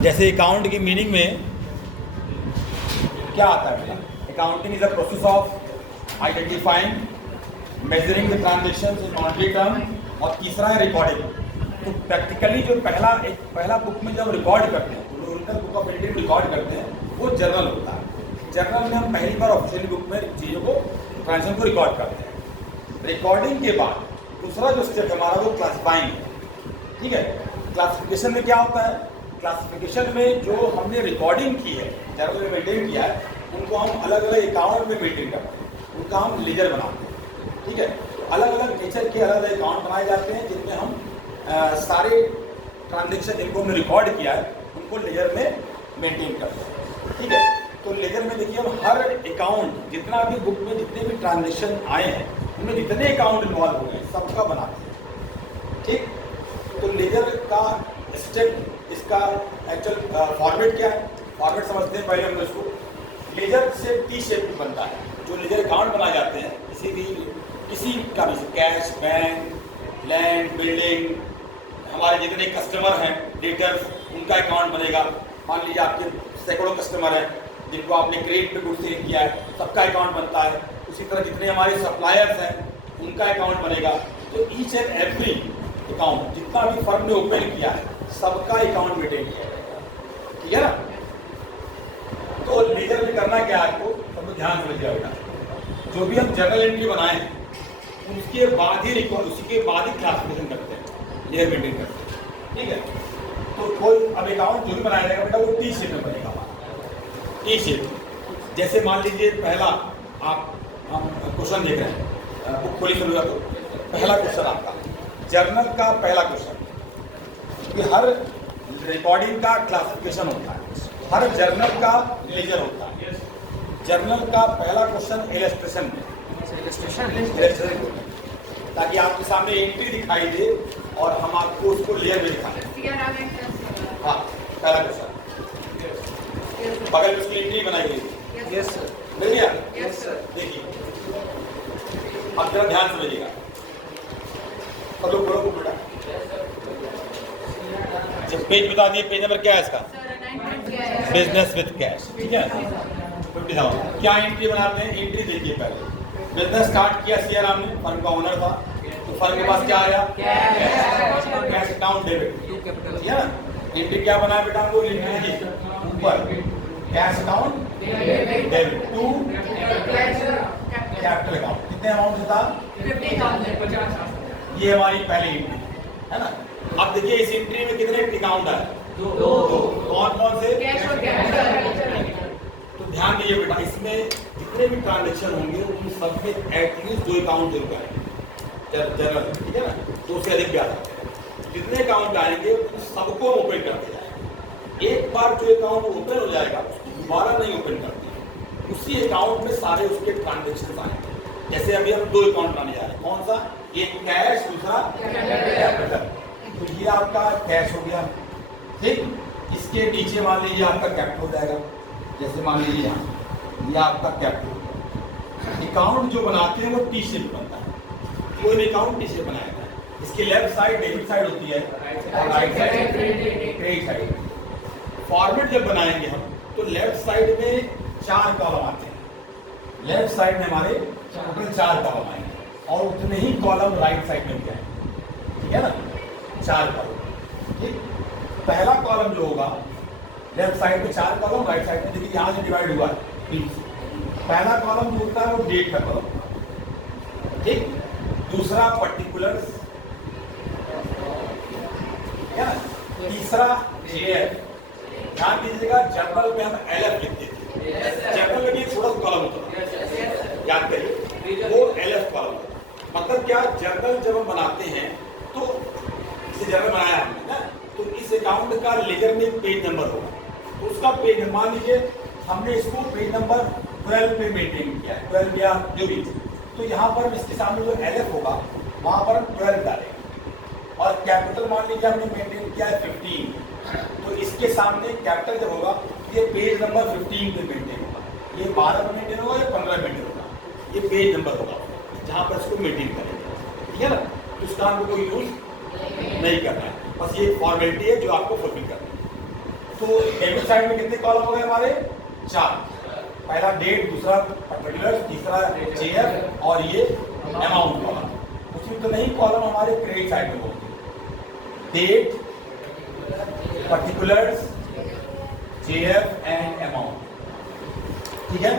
जैसे अकाउंट की मीनिंग में क्या आता है? Accounting is a process of identifying measuring the transactions in monetary term, और तीसरा है रिकॉर्डिंग। तो प्रैक्टिकली जो पहला बुक में जब रिकॉर्ड करते हैं, तो original book of editing record करते हैं, वो जर्नल होता है। जर्नल में हम पहली बार ऑफिशियल बुक में चीज़ों को ट्रांजेक्शन को रिकॉर्ड करते हैं। रिकॉर्डिंग के बाद दूसरा जो स्टेप हमारा वो क्लासिफाइंग है। ठीक है, क्लासिफिकेशन में क्या होता है? क्लासिफिकेशन में जो हमने रिकॉर्डिंग की है, जर्नल में मेंटेन किया है, उनको हम अलग अलग अकाउंट में मेंटेन करते हैं, उनका हम लेजर बनाते हैं। ठीक है, अलग अलग नेचर के अलग अलग अकाउंट बनाए जाते हैं जिनमें हम सारे ट्रांजेक्शन जिनको हमने रिकॉर्ड किया है उनको लेजर में मेंटेन करते हैं। ठीक है, तो लेजर में देखिए हम हर अकाउंट, जितना भी बुक में जितने भी ट्रांजेक्शन आए हैं उनमें जितने अकाउंट इन्वॉल्व हो गए सबका बनाते हैं। ठीक, तो लेजर का स्टेप, इसका एक्चुअल फॉर्मेट क्या है? फॉर्मेट समझते हैं पहले हम इसको। लेजर से टी शेप में बनता है। जो लेजर अकाउंट बनाए जाते हैं किसी का भी, कैश, बैंक, लैंड, बिल्डिंग, हमारे जितने कस्टमर हैं, डेटर्स, उनका अकाउंट बनेगा। मान लीजिए आपके सैकड़ों कस्टमर हैं जिनको आपने क्रेडिट पे गुड्स सेल किया है, सबका अकाउंट बनता है। उसी तरह जितने हमारे सप्लायर्स हैं उनका अकाउंट बनेगा। तो ईच एंड एवरी अकाउंट जितना भी फर्म ने ओपन किया है सबका अकाउंट मेंटेन किया जाएगा। ठीक है ना? तो लेजर में करना क्या है आपको सब ध्यान से रखिएगा। जो भी हम जर्नल एंट्री बनाए हैं उसके बाद ही रिकॉर्ड, उसी के बाद ही क्लासिफिकेशन करते हैं, लेयर मेंटेन करते हैं। ठीक है, तो कोई अब अकाउंट जो भी बनाया जाएगा बेटा वो टी शेप में बनेगा हमारा। टी शेप, जैसे मान लीजिए पहला हम क्वेश्चन देख रहे हैं, बुक खोली सुनिएगा। तो पहला क्वेश्चन आपका जर्नल का पहला क्वेश्चन कि हर रिकॉर्डिंग का क्लासिफिकेशन होता है, हर जर्नल का लेजर होता है। जर्नल का पहला क्वेश्चन इलस्ट्रेशन में, ताकि आपके सामने एंट्री दिखाई दे और हम आपको उसको लेयर में दिखाएं। हाँ, पहला क्वेश्चन बगल में उसकी एंट्री बनाई गई। यस सर, मिल गया? Yes sir. देखिए अब जरा ध्यान समझिएगा, सब लोग बोलो बेटा। जब पेज बता दिए, पेज नंबर क्या है इसका? Business with cash. ठीक है, 50,000। क्या एंट्री बनाते हैं? एंट्री देखिए पहले बिजनेस स्टार्ट किया सीआरएम ने, फर्म का ओनर था, तो फर्म के पास क्या आया? Cash account debit. ठीक है ना? एंट्री क्या बनाया बेटा? वो एंट्री देखिए ऊपर, cash account debit to capital account. कितने अमाउंट था? 50,000। ये हमारी पहली एंट्री है ना। अब देखिए इस एंट्री में कितने अकाउंट है? दो। कौन से? कैश और कैपिटल। तो ध्यान दीजिए बेटा, इसमें जितने भी ट्रांजेक्शन होंगे उन सब में एटलीस्ट 2 अकाउंट जरूर आएंगे जर्नल। ठीक है ना? 2 से अधिक भी आ सकते हैं। जितने अकाउंट आएंगे उन सबको ओपन करते जाएंगे। एक बार जो अकाउंट ओपन हो जाएगा उसको दोबारा नहीं ओपन करते, उसी अकाउंट में सारे उसके ट्रांजेक्शन आएंगे। जैसे अभी हम 2 अकाउंट बनाने जा रहे हैं। कौन सा? एक कैश, दूसरा कैपिटल। तो ये आपका कैश हो गया। ठीक, इसके नीचे मान लीजिए आपका कैपिटल हो जाएगा। जैसे मान लीजिए यहाँ ये आपका कैपिटल। अकाउंट जो बनाते हैं वो टी शेप बनता है। कोई भी अकाउंट टी शेप बनाया जाता है। इसकी लेफ्ट साइड डेबिट साइड होती है और right side credit side. Format जब बनाएंगे हम तो लेफ्ट साइड में 4 कॉलम आते हैं। लेफ्ट साइड में हमारे टोटल 4 कॉलम आएंगे और उतने ही कॉलम राइट साइड में भी आएंगे। ठीक है ना? 4 कॉलम। ठीक, पहला कॉलम जो होगा लेफ्ट साइड में 4 कॉलम, राइट साइड में देखिए यहाँ से डिवाइड हुआ है। पहला कॉलम जो होता है वो डेट का कॉलम। ठीक, दूसरा पर्टिकुलर्स, तीसरा एएफ। ध्यान दीजिएगा जर्नल में हम एलएफ लिखते थे। जर्नल में भी थोड़ा सा कॉलम होता है, याद करिए वो एलएफ कॉलम होता है। मतलब क्या? जर्नल जब हम बनाते हैं तो इसे जर्नल बनाया हमने ना, तो इस अकाउंट का लेजर में पेज नंबर होगा। तो उसका पेज नंबर, मान लीजिए हमने इसको पेज नंबर 12 पे मेंटेन किया है, 12 या जो भी, तो यहाँ पर इसके सामने जो एलएफ होगा वहाँ पर हम 12 डालेंगे। और कैपिटल मान लीजिए हमने मेंटेन किया है 15, तो इसके सामने कैपिटल जब होगा ये पेज नंबर 15 पे मेंटेन होगा। ये 12 में मेंटेन होगा या 15 में मेंटेन होगा, ये पेज नंबर होगा जहाँ पर इसको मेंटेन करेंगे। ठीक है ना? तो इसका हमको कोई यूज नहीं करना है, बस ये फॉर्मेलिटी है जो आपको फुलफिल करना है। तो डेबिट साइड में कितने कॉलम हो गए हमारे? 4। पहला डेट, दूसरा पर्टिकुलर, तीसरा जेएफ और ये अमाउंट कॉलम। उसमें तो नहीं कॉलम हमारे क्रेडिट साइड में होंगे, date, particulars, JF and amount. ठीक है।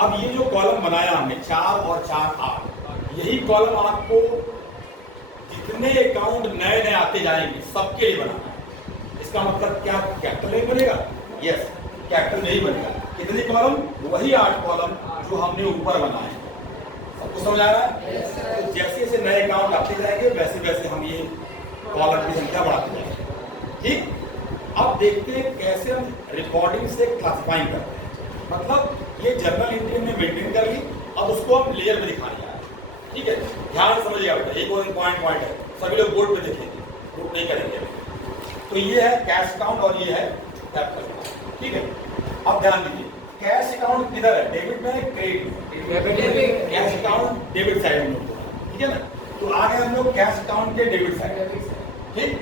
अब ये जो कॉलम बनाया हमने 4 और 4 8, यही कॉलम आपको जितने अकाउंट नए नए आते जाएंगे सबके लिए बनाना है। इसका मतलब क्या कैपिटल नहीं बनेगा? यस, कैपिटल नहीं बनेगा। कितने कॉलम? वही 8 कॉलम जो हमने ऊपर बनाए। सबको समझ आ रहा है? तो जैसे जैसे नए अकाउंट आते जाएंगे वैसे वैसे हम ये कॉलम की संख्या बढ़ाते जाएंगे। ठीक। अब देखते हैं कैसे हम रिकॉर्डिंग से क्लासिफाइंग करते हैं। मतलब ये जर्नल एंट्री में मेंटेन कर ली, अब उसको हम लेयर में दिखा रहे हैं। ठीक है, ध्यान से समझिएगा बेटा, एक और पॉइंट है, सभी लोग बोर्ड पे देखेंगे, नोट नहीं करेंगे। तो ये है कैश अकाउंट और ये है कैपिटल अकाउंट। ठीक है, अब ध्यान दीजिए, कैश अकाउंट किधर है? डेबिट में है, credit? Cash account debit side में होता है। ठीक है ना। तो आ गए हम लोग कैश अकाउंट के डेबिट साइड। ठीक,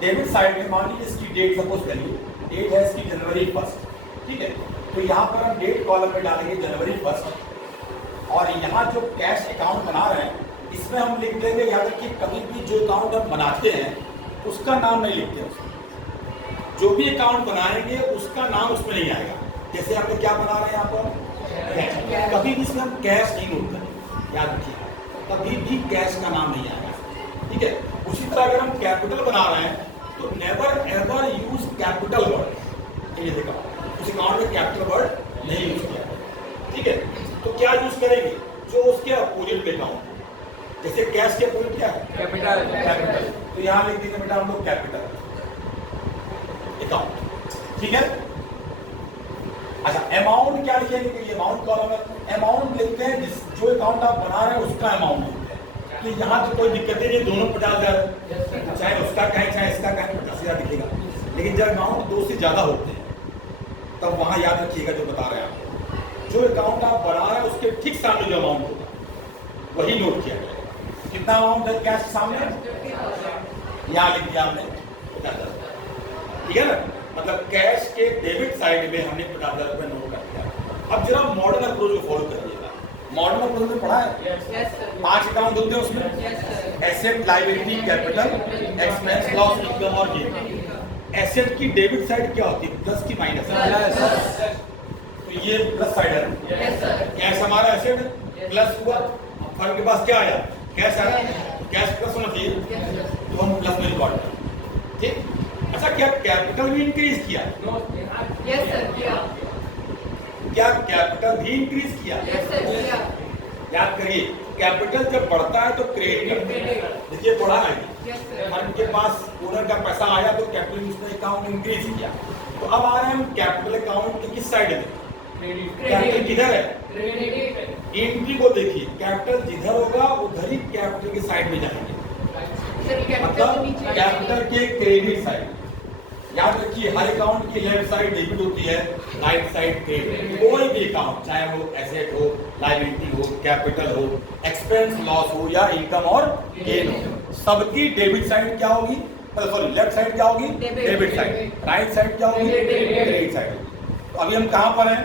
डेबिट साइड में मान लीजिए इसकी डेट सपोज करिए, डेट है इसकी जनवरी 1। ठीक है, तो यहाँ पर हम डेट कॉलम में डालेंगे जनवरी 1 और यहाँ जो कैश अकाउंट बना रहे हैं इसमें हम लिख देंगे, याद रखिए कभी भी जो अकाउंट हम बनाते हैं उसका नाम नहीं लिखते उसमें। जो भी अकाउंट बनाएंगे उसका नाम उसमें नहीं आएगा। जैसे आपने क्या बना रहे हैं यहाँ पर, कभी भी इसमें हम कैश नहीं नोट करेंगे, याद रखिए कभी भी कैश का नाम नहीं आएगा। ठीक है, उसी तरह अगर हम कैपिटल बना रहे हैं तो never ever use capital word. ये देखा, उस अकाउंट में कैपिटल वर्ड नहीं यूज किया। ठीक है, तो क्या यूज करेंगे? जो उसके अपोजिट में अकाउंट, जैसे कैश के अपोजिट क्या है? कैपिटल। कैपिटल, तो यहाँ लिख दीजिए बेटा हम लोग कैपिटल अकाउंट। ठीक है। अच्छा, अमाउंट क्या लिखेंगे? ये अमाउंट कॉलम है, अमाउंट लिखते हैं जो अकाउंट आप बना रहे हैं उसका अमाउंट लिखते हैं। तो यहाँ तो कोई दिक्कत नहीं, दोनों 50,000, चाहे उसका कहें चाहे इसका कहें 50,000 दिखेगा। लेकिन जब अमाउंट 2 से ज्यादा होते हैं तब वहां याद रखिएगा जो बता रहे हैं आप, जो अकाउंट आप बना रहे हैं उसके ठीक सामने जो अमाउंट होगा वही नोट किया जाएगा। कितना अमाउंट है कैश सामने? यहाँ लिख दिया हमने 50,000। ठीक है ना। मतलब कैश के डेबिट साइड में हमने 50,000 रुपये नोट कर दिया। अब जरा मॉडर्न अप्रोच को फॉलो करिएगा। मॉडर्न अप्रोच में पढ़ा है? 5 अकाउंट होते हैं उसमें, asset, liability, capital, expense, loss, income और गेन। एसेट की डेबिट साइड क्या होती है? प्लस की माइनस? तो ये प्लस साइड है। कैश हमारा एसेट प्लस हुआ, फर्म के पास क्या आया? कैश आया, तो कैश प्लस होना चाहिए, तो हम प्लस में रिकॉर्ड करें। ठीक। अच्छा, क्या कैपिटल भी इंक्रीज किया? यस सर, किया। क्या कैपिटल भी इंक्रीज किया? यस सर, किया। याद करिए, कैपिटल जब बढ़ता है तो क्रेडिट, देखिए पढ़ा है, फर्म के पास ओनर का पैसा आया तो कैपिटल उसने अकाउंट इंक्रीज किया। तो अब आ रहे हैं हम कैपिटल अकाउंट के किस साइड में? कैपिटल किधर है? एंट्री को देखिए, कैपिटल जिधर होगा उधर ही कैपिटल के साइड में जाएंगे, मतलब कैपिटल के क्रेडिट साइड। याद रखिए हर अकाउंट की लेफ्ट साइड डेबिट होती है, राइट साइड क्रेडिट। कोई भी अकाउंट चाहे वो एसेट हो, लायबिलिटी हो, कैपिटल हो, एक्सपेंस लॉस हो या इनकम और गेन हो, सबकी डेबिट साइड क्या होगी? सॉरी, लेफ्ट साइड क्या होगी? Debit side. राइट साइड क्या होगी? Credit side. तो अभी हम कहां पर हैं?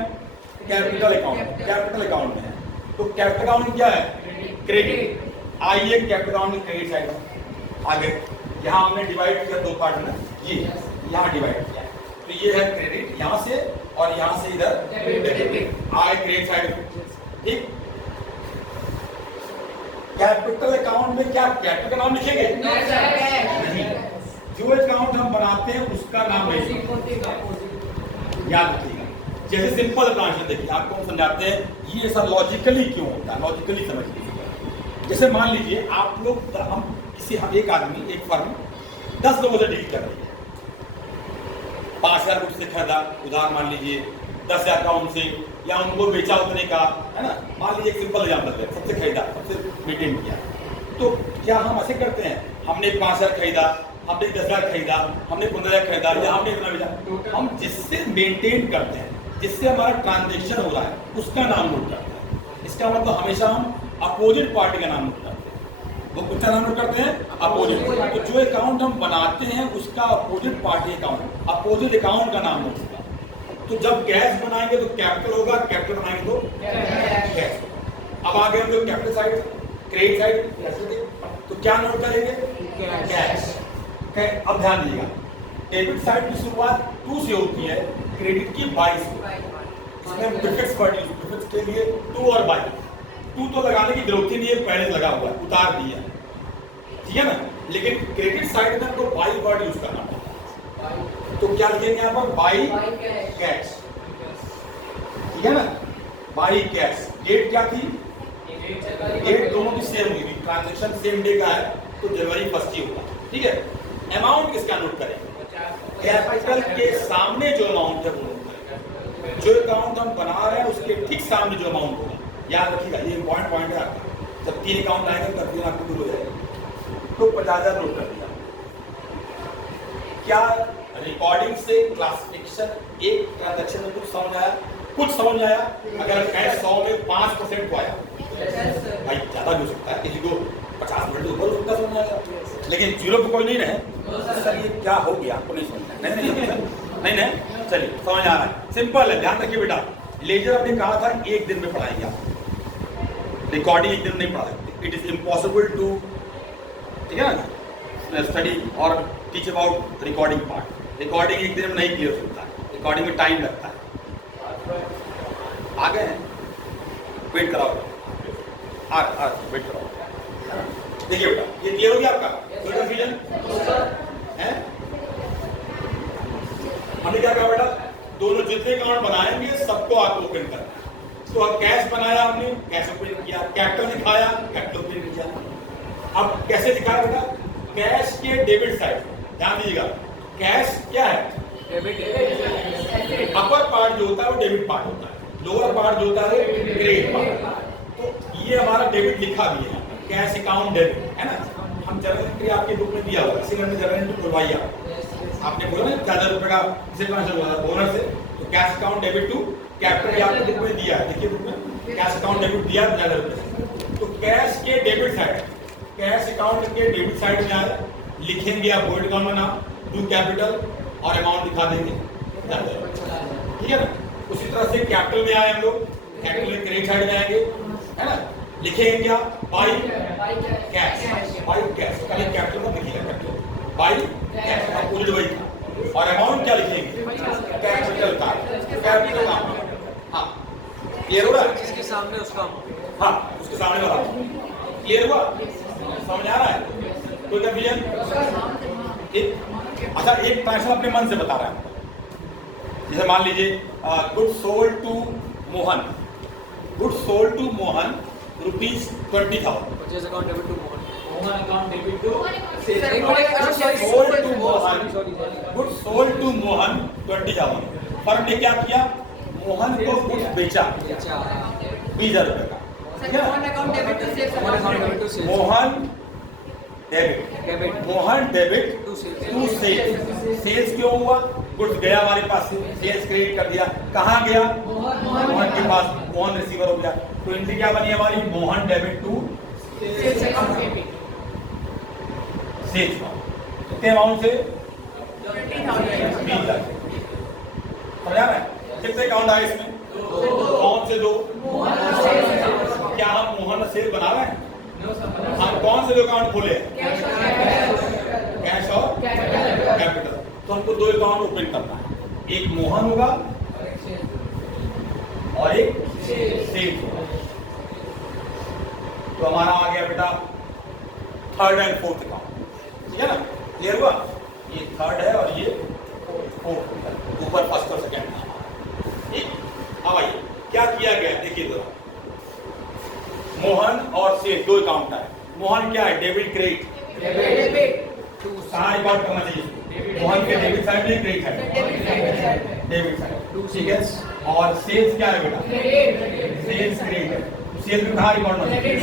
Capital account. कैपिटल अकाउंट में है, तो कैपिटल अकाउंट क्या है? क्रेडिट। आइए कैपिटल अकाउंट की क्रेडिट साइड आगे, यहाँ हमने डिवाइड किया 2 पार्ट में, ये यहाँ डिवाइड किया, तो ये है क्रेडिट यहाँ से और यहाँ से इधर डेबिट। आए क्रेडिट साइड। ठीक। कैपिटल अकाउंट में क्या कैपिटल का नाम लिखेंगे? नहीं, जो अकाउंट हम बनाते हैं उसका नाम नहीं, याद रखिएगा। जैसे सिंपल ट्रांजेक्शन देखिए, आपको हम समझाते हैं ये सब लॉजिकली क्यों होता है, लॉजिकली समझ लीजिए। जैसे मान लीजिए आप लोग, हम किसी, एक आदमी, एक फर्म 10 लोगों से डील कर रही है, 5,000 कुछ से खरीदा उधार, मान लीजिए 10,000 का उनसे, या उनको बेचा उतने का, है ना। मान लीजिए एक सिंपल एग्जाम्पल है, सबसे खरीदा, सबसे मेंटेन किया। तो क्या हम ऐसे करते हैं, हमने 5,000 खरीदा, हमने 10,000 खरीदा, हमने 15,000 खरीदा, या हमने इतना बेचा? हम जिससे मेंटेन करते हैं, जिससे हमारा ट्रांजेक्शन हो रहा है, उसका नाम नोट करते हैं। इसका मतलब हमेशा हम अपोजिट पार्टी का नाम नोट करते हैं। वो कितना नाम करते हैं? अपोजिट। तो जो अकाउंट हम बनाते हैं उसका opposite party account, opposite account का नाम होगा। तो जब कैश बनाएंगे तो कैपिटल होगा, कैपिटल बनाएंगे तो कैश। अब आगे हम लोग कैपिटल साइड, क्रेडिट साइड, तो क्या नोट करेंगे? कैश। अब ध्यान दीजिएगा, डेबिट साइड की शुरुआत 2 से होती है, क्रेडिट की 22 से। इसमें प्रीफिक्स वर्ड यूज, प्रीफिक्स के लिए 2 और 22। 2 तो लगाने की जरूरत ही नहीं है, पहले लगा हुआ है, उतार दिया, ठीक है ना। लेकिन क्रेडिट साइड में हमको बाई वर्ड यूज करना पड़ता। तो क्या लिखेंगे यहाँ पर? बाई कैश, ठीक है ना, बाई कैश। डेट क्या थी? डेट दोनों की सेम हुई, ट्रांजेक्शन सेम डे का है तो जनवरी 1 ही होगा, ठीक है। अमाउंट किसका नोट करेंगे? कैपिटल के सामने जो अमाउंट है वो नोट करेंगे। जो अकाउंट हम बना रहे हैं उसके ठीक सामने जो अमाउंट होगा, याद रखिएगा, ये इंपॉर्टेंट पॉइंट है आपका। जब 3 अकाउंट आएंगे तब 3 आपको दूर हो जाएगा। तो 50,000 नोट कर दिया। क्या रिकॉर्डिंग से क्लासिफिकेशन एक ट्रांजेक्शन में कुछ समझ आया? कुछ समझ आया? अगर कैश 100 में 5% को आया, भाई ज्यादा भी हो सकता है, किसी को 50% ऊपर उसका समझ आएगा, लेकिन 0 पे कोई नहीं रहे। सर ये क्या हो गया, आपको नहीं समझ? नहीं, चलिए समझ आ रहा है, सिंपल है। ध्यान रखिए बेटा, लेजर आपने कहा था 1 दिन में पढ़ाएंगे आप, रिकॉर्डिंग 1 दिन नहीं पढ़ा सकते, इट इज इम्पॉसिबल टू, ठीक है ना, स्टडी और teach about recording part. Recording 1 दिन में नहीं क्लियर होता है, रिकॉर्डिंग में टाइम लगता है। आ गए हैं? वेट कराओ, वेट कराओ। देखिए बेटा, ये क्लियर हो गया आपका? कोई कंफ्यूजन है? हमने क्या कहा बेटा? दोनों जितने अकाउंट बनाएंगे सबको आपको ओपन करना है। तो अब कैश बनाया हमने, कैश ओपन किया, कैपिटल दिखाया, कैपिटल ओपन किया। अब कैसे दिखाया बेटा? कैश के डेबिट साइड, ध्यान दीजिएगा, कैश क्या है? अपर पार्ट जो होता है वो डेबिट पार्ट होता है, लोअर पार्ट जो होता है क्रेडिट पार्ट। तो ये हमारा डेबिट लिखा भी है, कैश अकाउंट डेबिट, है ना। हम जर्नल एंट्री आपके बुक में दिया हुआ, इसीलिए हमने जर्नल एंट्री खुलवाई आपने बोला ना 4,000 रुपए का इसे ट्रांसफर हुआ था बोनस से, तो cash account debit to capital आपके बुक में दिया है। देखिए बुक में कैश अकाउंट डेबिट दिया 4,000 रुपए। तो कैश के डेबिट साइड, कैश अकाउंट के डेबिट साइड में आए, लिखेंगे आप बोर्ड अकाउंट में नाम, टू कैपिटल और अमाउंट दिखा देंगे, ठीक है ना। उसी तरह से कैपिटल में आए हम लोग, कैपिटल में क्रेडिट साइड में आएंगे, है ना। लिखेंगे क्या? बाई कैश, बाई कैश, पहले कैपिटल में लिखिएगा, कैपिटल बाई कैश, अब पूरी वही था। और अमाउंट क्या लिखेंगे? कैपिटल का, कैपिटल का। हाँ क्लियर हो रहा है? जिसके सामने उसका, हाँ उसके सामने वाला क्लियर हुआ, समझ आ रहा है? कोई कंफ्यूजन? अच्छा एक ट्रांजेक्शन अपने मन से बता रहा है, जैसे मान लीजिए good sold to Mohan, good sold to Mohan ₹20,000, purchase account debit to Mohan, Mohan account debit to sold to Mohan, good sold to Mohan 20,000। Firm ने क्या किया? मोहन को गुड्स बेचा 20,000 रुपए का, Mohan account debit to sales account, Mohan debit, Mohan debit to sales. Sales क्यों हुआ? गुड्स गया हमारे पास से, सेल्स क्रेडिट कर दिया, कहाँ गया? मोहन के पास, मोहन रिसीवर हो गया। तो एंट्री क्या बनी हमारी? Mohan debit to sales account, sales. कितने अमाउंट से? 20,000। 20,000। समझ आ रहा है? कितने अकाउंट आए इसमें? कौन से 2? क्या हम मोहन सेल बना रहे हैं? हम कौन से 2 अकाउंट खोले? कैश और कैपिटल। तो हमको 2 अकाउंट ओपन करना है, एक मोहन होगा और एक सेल्स होगा। तो हमारा आ गया बेटा 3rd एंड 4th अकाउंट, ठीक है ना। क्लियर हुआ? ये 3rd है और ये 4th, ऊपर 1st और 2nd है, ठीक। अब आइए क्या किया गया देखिए जरा, मोहन और सेल्स 2 अकाउंट है। मोहन क्या है? डेबिट क्रेडिट, कहाँ रिकॉर्ड करना चाहिए इसको? मोहन के डेबिट साइड में, क्रेडिट साइड, डेबिट साइड, ठीक है। और सेल्स क्या है बेटा? सेल्स क्रेडिट है, सेल्स में कहाँ रिकॉर्ड होना चाहिए?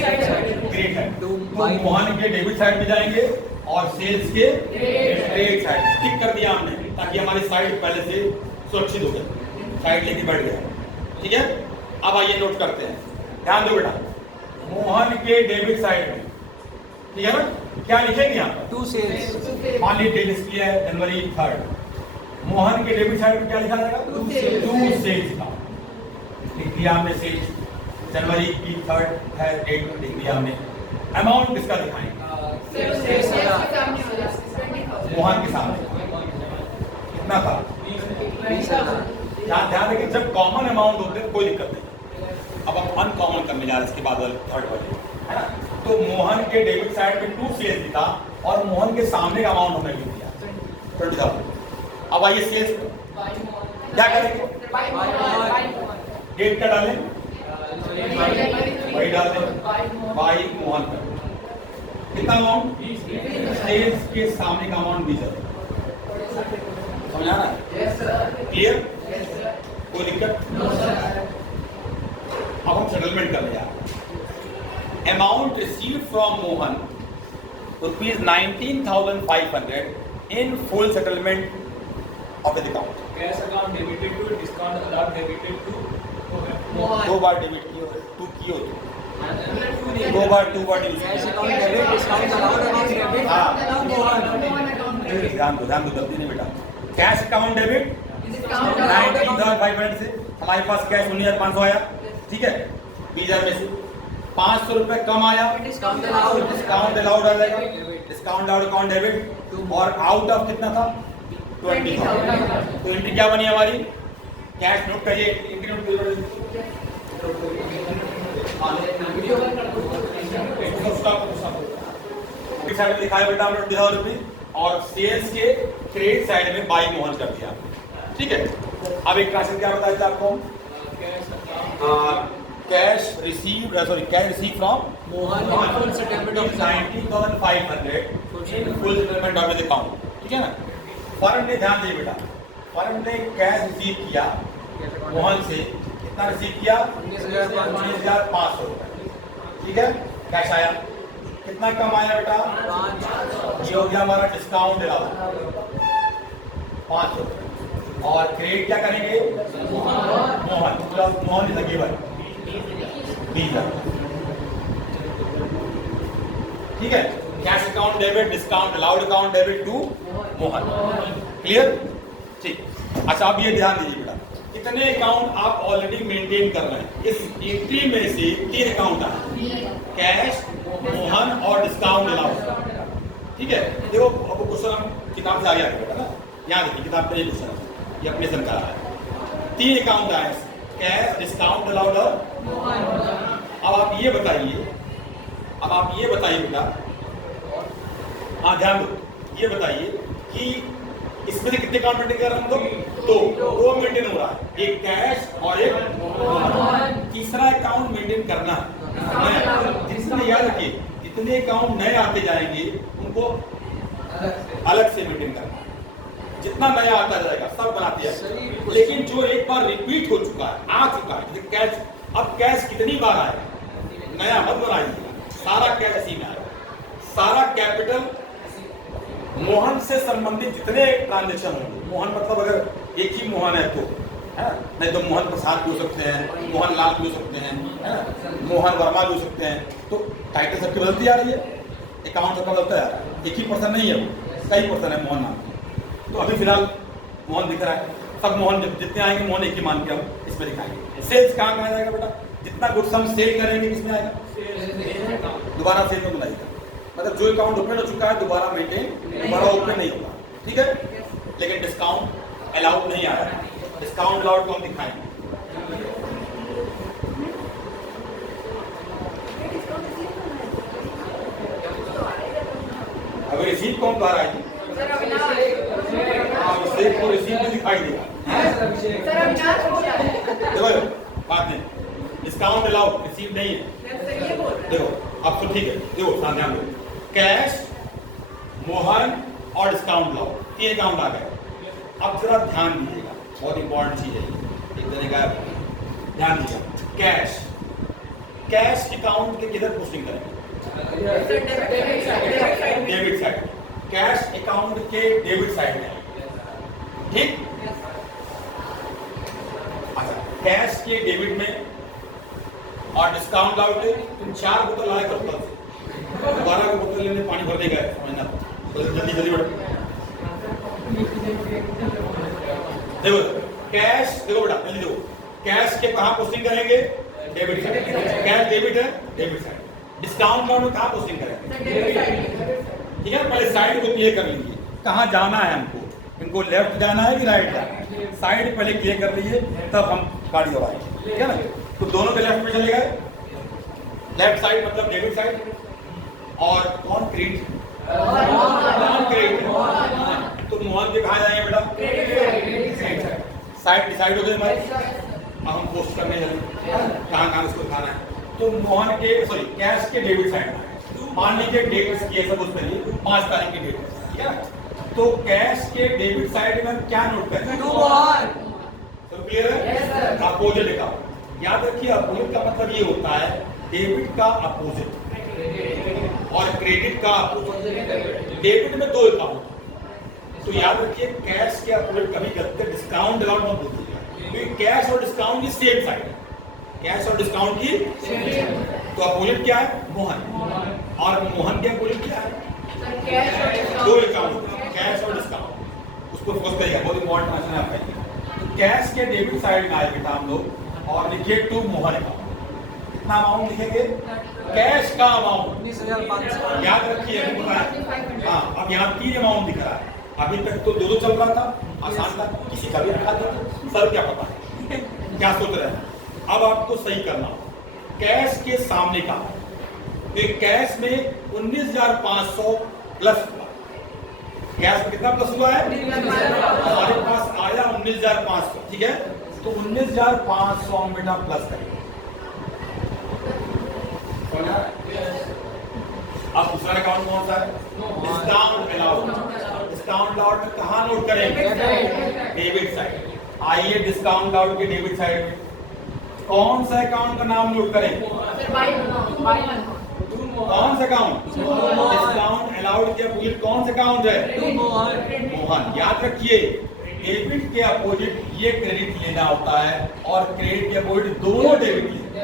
क्रेडिट है। तो मोहन के डेबिट साइड में जाएंगे और सेल्स के क्रेडिट साइड। टिक कर दिया हमने ताकि हमारी साइड पहले से सुरक्षित हो गई, साइड लेके बढ़ गया, ठीक है। अब आइए नोट करते हैं, ध्यान दो बेटा। मोहन के डेबिट साइड में ठीक है ना? क्या लिखेंगे यहाँ पर? Two sales. मान लीजिए डेट इसकी है जनवरी 3rd। मोहन के डेबिट साइड में क्या लिखा जाएगा? Two sales. टू सेल्स का लिख दिया हमने। सेल्स जनवरी की 3rd है डेट, लिख दिया हमने। अमाउंट किसका दिखाएंगे? Sales के सामने हो जाए 20,000. मोहन के सामने कितना था? 20,000. ध्यान रखिए, जब कॉमन अमाउंट होते हैं कोई दिक्कत नहीं। अब हम अनकॉमन करने जा रहे हैं इसके बाद वाले 3rd वाले, है ना? तो मोहन के डेबिट साइड में 2 सेल्स दिखा और मोहन के सामने का अमाउंट हमने लिख दिया 20,000। अब आइए सेल्स क्या करेंगे? डेट क्या डालें? वही डाल दें, बाई मोहन का कितना अमाउंट? सेल्स के सामने का अमाउंट 20,000। समझ आ रहा है? क्लियर? कोई दिक्कत? अब हम सेटलमेंट करने जा रहे हैं। Amount received from Mohan ₹19,500 in full settlement of the account. Cash account debited to discount allowed debited to Mohan. 2 bar debit किए हो, 2 किए हो, 2 बार use cash account debit discount allowed against debit. हाँ। Mohan account debit. ध्यान दो गलती नहीं बेटा। Cash account debit Discount allowed. 19,500 से हमारे पास कैश 19,500 आया, ठीक है? 20,000 में से 500 रुपए कम आया, Discount allowed. डिस्काउंट अलाउड आ जाएगा, डिस्काउंट अलाउड अकाउंट डेबिट। और आउट ऑफ कितना था? 20,000। तो एंट्री क्या बनी हमारी? कैश नोट करिए, एंट्री नोट करिए। साइड में दिखाया बेटा हमने 20,000 रुपये और सेल्स के क्रेडिट साइड में बाई मोहन कर दिया, ठीक है? अब एक ट्रांजेक्शन क्या बताया था आपको? Cash receive from Mohan in full settlement of 19,500 full settlement of the account, ठीक है ना? फर्म ने ध्यान दिए बेटा, फर्म ने कैश रिसीव किया मोहन से, कितना रिसीव किया? 19,500 रुपए, ठीक है? कैश आया, कितना कम आया बेटा? ये हो गया हमारा डिस्काउंट अलाउड 500। और क्रेडिट क्या करेंगे? मोहन इज द गिवर 20,000, ठीक है? Cash account debit, discount allowed account debit to Mohan. Clear? ठीक। अच्छा, अब ये ध्यान दीजिए बेटा, कितने अकाउंट आप ऑलरेडी मेंटेन कर रहे हैं? इस एंट्री में से 3 अकाउंट आए, कैश, मोहन और डिस्काउंट अलाउड, ठीक है? देखो अब क्वेश्चन हम किताब से आगे आगे बेटा ना, यहाँ देखिए किताब का ये क्वेश्चन है, ये अपने से निकाला है। 3 अकाउंट आए, कैश, डिस्काउंट अलाउड और अब आप ये बताइए बेटा, हाँ ध्यान दो, ये बताइए कि इसमें से कितने अकाउंट मेंटेन कर रहे हैं हम लोग? 2 मेंटेन हो रहा है, एक कैश और एक तीसरा अकाउंट मेंटेन करना है। जिसमें याद रखिए जितने अकाउंट नए आते जाएंगे उनको अलग से मेंटेन करना है। जितना नया आता जाएगा सब बनाते जाएंगे, लेकिन जो एक बार रिपीट हो चुका है, आ चुका है, जैसे कैश, अब कैश कितनी बार आएगा? नया मत बनाइए, सारा कैश इसी में आएगा। सारा कैपिटल मोहन से संबंधित जितने ट्रांजेक्शन होंगे, मोहन मतलब अगर एक ही मोहन है तो, है नहीं तो मोहन प्रसाद भी हो सकते हैं, मोहन लाल भी हो सकते हैं, है मोहन वर्मा भी हो सकते हैं, तो टाइटल सबकी बदलती आ रही है, अकाउंट सबका बदलता जा रहा है, एक ही पर्सन नहीं है वो, कई पर्सन है मोहन नाम। तो अभी फिलहाल मोहन दिख रहा है, सब मोहन जितने आएंगे मोहन एक ही मान के हम इसमें दिखाएंगे। सेल्स कहाँ कहाँ जाएगा बेटा? जितना गुड्स हम सेल करेंगे किसमें आएगा? दोबारा सेल में बनाएगा, मतलब जो अकाउंट ओपन हो चुका है दोबारा ओपन नहीं होगा, ठीक है? लेकिन डिस्काउंट अलाउड नहीं आया, डिस्काउंट अलाउड को हम दिखाएंगे। अगर रिसीव कौन बाहर आएगी? Sir, Avinash. रिसीव को रिसीव में दिखाई देगा। Sir, Avinash हो गया है. देखो बात नहीं, डिस्काउंट अलाउड रिसीव नहीं है। Sir, ये बोल रहे हैं. देखो अब तो ठीक है, देखो ध्यान दो, कैश, मोहन और डिस्काउंट अलाउड 3 अकाउंट आ गए। अब जरा ध्यान दीजिएगा, बहुत इंपॉर्टेंट चीज है ये, एक तरह का ध्यान दीजिएगा। कैश अकाउंट के किधर पोस्टिंग करेंगे? Sir, debit side. Debit side, cash account के डेबिट साइड में, ठीक? अच्छा, कैश के डेबिट में और डिस्काउंट अलाउड के तुम 4 बोतल लाए कब तक? दोबारा का बोतल लेने पानी भर देगा समझना, तो जल्दी जल्दी बढ़ो। देखो कैश, देखो बेटा जल्दी देखो, कैश के कहाँ पोस्टिंग करेंगे? Debit side. कैश डेबिट है, डेबिट साइड। डिस्काउंट अकाउंट में कहाँ पोस्टिंग करेंगे? ठीक है, पहले साइड को क्लियर कर लीजिए, कहाँ जाना है हमको, इनको लेफ्ट जाना है कि राइट जाना है? साइड पहले क्लियर कर लीजिए, तब हम गाड़ी दबाएंगे, ठीक है ना? तो दोनों के लेफ्ट में चले गए, लेफ्ट साइड मतलब डेबिट साइड, और कौन क्रेडिट? कौन क्रेडिट? तो मोहन के कहाँ जाएंगे बेटा? Credit side. साइड डिसाइड हो गई हमारी, अब हम पोस्ट करने चले कहाँ कहाँ उसको दिखाना है। तो मोहन के सॉरी कैश के डेबिट साइड में मान लीजिए डेट की सब उस करिए 5 तारीख की डेट, ठीक है? तो कैश के डेबिट साइड में क्या नोट करें? तो क्लियर है? अपोजिट का याद रखिए, अपोजिट का मतलब ये होता है डेबिट का अपोजिट और क्रेडिट का अपोजिट। डेबिट में 2 अकाउंट, तो याद रखिए कैश के अपोजिट कभी करते डिस्काउंट अकाउंट मत बोलिएगा, क्योंकि कैश और डिस्काउंट की सेम साइड है, कैश और डिस्काउंट की। तो अपोजिट क्या है? मोहन। और मोहन के अपोजिट क्या है? दो अकाउंट, कैश और डिस्काउंट। उसको फोकस करिएगा, बहुत इंपॉर्टेंट क्वेश्चन है आपका। तो कैश के डेबिट साइड में आए बेटा हम लोग और लिखिए टू मोहन अकाउंट। कितना अमाउंट लिखेंगे? कैश का अमाउंट 19,500 याद रखिए। हाँ, अब यहाँ 3 अमाउंट दिख रहा है, अभी तक तो 2 चल रहा था, आसान था, किसी का भी रखा था, सर क्या पता है क्या सोच रहे हैं। अब आपको सही करना, कैश के सामने का, तो कैश में 19,500 प्लस हुआ, कैश में कितना प्लस हुआ है? हमारे पास आया 19,500, ठीक है? तो 19,500 हम बेटा प्लस करेंगे। अब दूसरा अकाउंट कौन सा है? Discount allowed. डिस्काउंट अलाउड में कहाँ नोट करेंगे? Debit side. आइए डिस्काउंट अलाउड के डेबिट साइड में कौन सा अकाउंट का नाम नोट करेंगे? कौन सा अकाउंट? डिस्काउंट अलाउड के अपोजिट कौन सा अकाउंट है? मोहन। याद रखिए डेबिट के अपोजिट ये क्रेडिट लेना होता है और क्रेडिट के अपोजिट दोनों डेबिट लेना,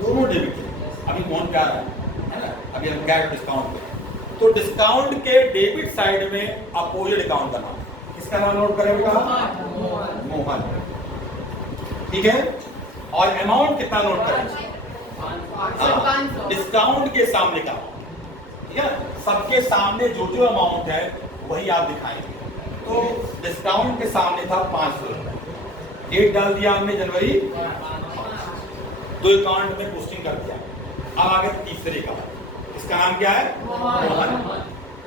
दोनों डेबिट लेना। अभी मोहन क्या है ना, अभी हम क्या डिस्काउंट पे, तो डिस्काउंट के डेबिट साइड में अपोजिट अकाउंट का नाम, किसका नाम नोट करें बेटा? मोहन। ठीक है, और अमाउंट कितना नोट करें? डिस्काउंट के सामने का, ठीक है? सबके सामने जो जो अमाउंट है वही आप दिखाएंगे। तो डिस्काउंट के सामने था 500 रुपए, डेट डाल दिया हमने जनवरी, 2 अकाउंट में पोस्टिंग कर दिया। अब आगे तीसरे का, इसका नाम क्या है? मोहन।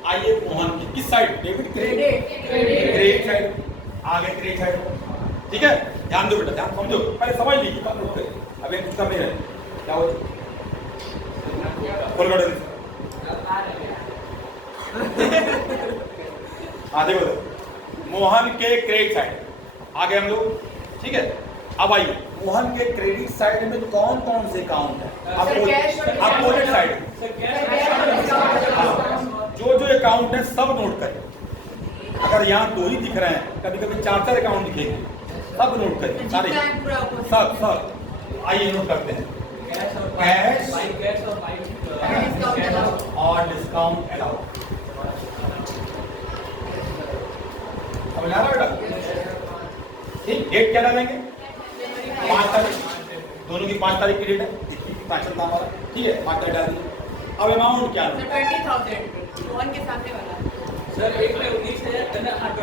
आइए मोहन की किस side? Debit credit, credit side. आगे क्रेडिट साइड, ठीक है? ध्यान दो बेटा, ध्यान समझो, पहले समझ लीजिए तब रुक गए, अभी कुछ कर नहीं रहे। क्या हो आगे बोलो, मोहन के क्रेडिट साइड आगे हम लोग, ठीक है? अब आइए मोहन के क्रेडिट साइड में कौन कौन से अकाउंट है? अपोजिट साइड जो जो अकाउंट है सब नोट करें। अगर यहाँ 2 ही दिख रहे हैं, कभी कभी 4 अकाउंट दिखेंगे, सब नोट करें सारे, सब। आइए नोट करते हैं, कैश और डिस्काउंट अलाउड। समझ आ रहा है बेटा? ठीक, डेट क्या डालेंगे? 5 तारीख, दोनों की 5 तारीख की डेट है, कितना चलता हमारा, ठीक है? 5 तारीख डाल दीजिए। अब अमाउंट क्या है? 20,000 मोहन के सामने वाला सर, एक में 19,000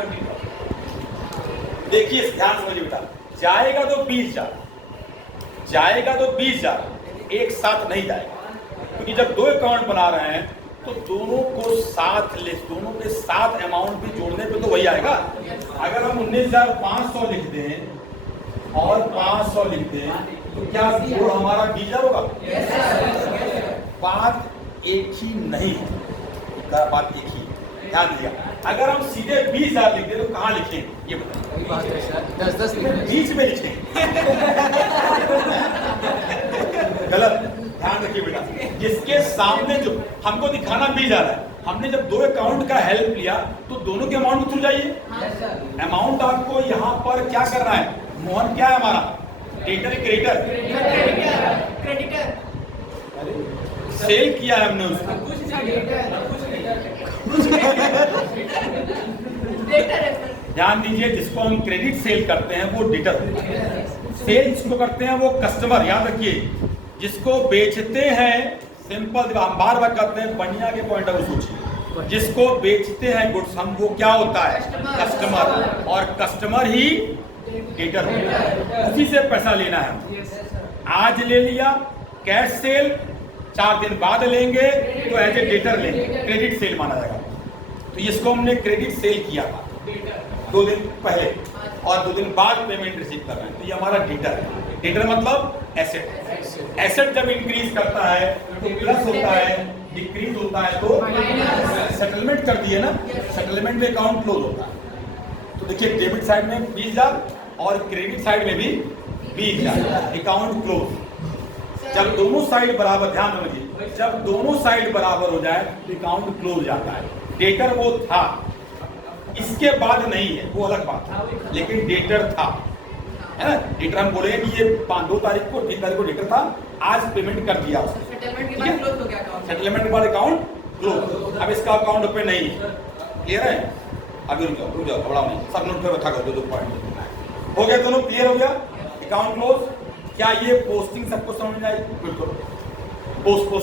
20,000। देखिए ध्यान समझिए बेटा, जाएगा तो 20,000, जाएगा तो 20,000, एक साथ नहीं जाएगा, क्योंकि जब 2 अकाउंट बना रहे हैं तो दोनों को साथ ले, दोनों के साथ अमाउंट भी जोड़ने पे तो वही आएगा। अगर हम 19,500 लिख दें और 500 लिख दें तो क्या जोड़ हमारा 20,000 होगा? बात एक ही नहीं है, बात एक ही, ध्यान दिया। अगर हम सीधे 20,000 लिख दें तो कहाँ लिखेंगे ये बताइए? 10 बीच में लिखेंगे। गलत, ध्यान रखिए बेटा। जिसके सामने जो हमको दिखाना 20,000 है, हमने जब 2 अकाउंट का हेल्प लिया तो दोनों के अमाउंट के थ्रू जाइए। अमाउंट आपको यहाँ पर क्या करना है? मोहन क्या है हमारा? Debtor creditor? सेल किया है हमने उसको। कुछ नहीं है, कुछ नहीं है। Data reference. ध्यान दीजिए, जिसको हम क्रेडिट सेल करते हैं वो डेटर, सेल जिसको करते हैं वो कस्टमर। याद रखिए, जिसको बेचते हैं, सिंपल हम बार बार कहते हैं, बढ़िया के पॉइंट ऑफ सोचिए, जिसको बेचते हैं गुड्स हम, वो क्या होता है? कस्टमर। और कस्टमर ही डेटर होता है, उसी से पैसा लेना है। आज ले लिया कैश सेल, 4 दिन बाद लेंगे तो एज ए डेटर लेंगे, क्रेडिट सेल माना जाएगा। तो इसको हमने क्रेडिट सेल किया था 2 दिन पहले, और 2 दिन बाद पेमेंट रिसीव कर रहे हैं, तो ये हमारा डेटर है। डेटर मतलब एसेट। एसेट जब इंक्रीज करता है तो प्लस होता है, डिक्रीज होता है तो सेटलमेंट कर दिए ना, सेटलमेंट में अकाउंट क्लोज होता है। तो देखिए, डेबिट साइड में 20,000 और क्रेडिट साइड में भी 20,000, अकाउंट क्लोज। जब दोनों साइड बराबर, ध्यान रखिए, जब दोनों साइड बराबर हो जाए तो अकाउंट क्लोज जाता है। डेटर वो था, इसके बाद नहीं है, वो अलग बात है, लेकिन डेटर था, है ना। डेटर हम बोले कि ये 2 तारीख को 3 तारीख को डेटर था, आज पेमेंट कर दिया उसने, Settlement के बाद close हो गया account. सेटलमेंट के बाद अकाउंट क्लोज। अब इसका अकाउंट ओपन नहीं है, क्लियर है? अभी रुक जाओ घबराओ नहीं, सब नोट पे रखा कर, 2 पॉइंट हो गया, दोनों क्लियर हो गया, अकाउंट क्लोज। क्या ये पोस्टिंग सबको समझ में आई? बिल्कुल, पोस्टिंग